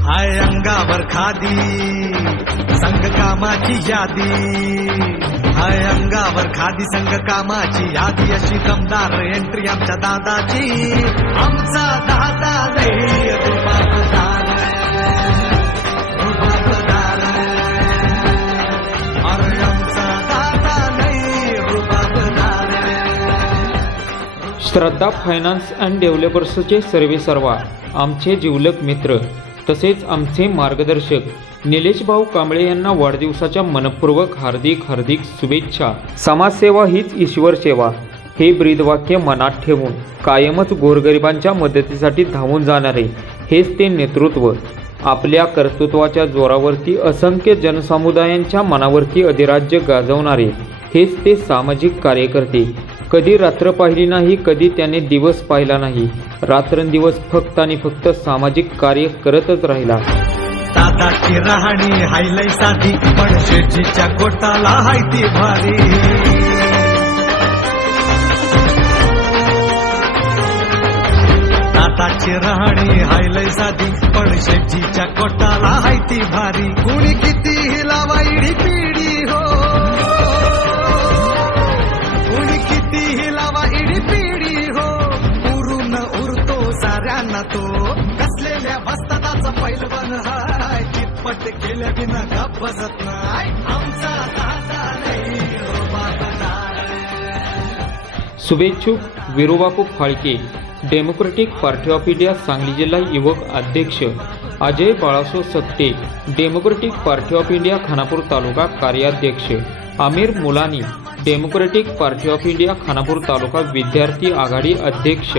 हाय अंगावर खादी संघ कामाची यादी. हाय अंगावर खादी संघ कामाची यादी. अशी दमदार एंट्री आमच्या दादाची. आमचा दादा श्रद्धा फायनान्स अँड डेव्हलपर्सचे सर्वे सर्वा. आमचे जिवलक मित्र. तसेच आमचे मार्गदर्शक निलेश भाऊ कांबळे यांना वाढदिवसाच्या मनपूर्वक हार्दिक हार्दिक शुभेच्छा. समाजसेवा हीच ईश्वर सेवा. हे ब्रीदवाक्य मनात ठेवून कायमच गोरगरिबांच्या मदतीसाठी धावून जाणारे हेच ते नेतृत्व. आपल्या कर्तृत्वाच्या जोरावरती असंख्य जनसमुदायांच्या मनावरती अधिराज्य गाजवणारे हेच ते सामाजिक कार्यकर्ते. कधी रात्र पाहिली नाही कधी त्याने दिवस पाहिला नाही. रात्रंदिवस फक्त आणि फक्त सामाजिक कार्य करतच राहिला. दादाची राहणी हायलय साधी पण शेजीच्या कोटाला हाय ती भारी. दादाची राहणी हायलय साधी पण शेजीच्या कोटाला हाय ती भारी. कुणी किती साऱ्यांना तो कसलेल्या वस्ताचा पैलवान हाय. चितपट केल्या बिना गप बसत नाही. आमचा दादा नाही. शुभेच्छुक Virobapu Phalke Democratic Party of India Sangli जिल्हा युवक अध्यक्ष Ajay Balaso Satte Democratic Party of India Khanapur taluka कार्याध्यक्ष Amir Mulani Democratic Party of India Khanapur taluka विद्यार्थी आघाडी अध्यक्ष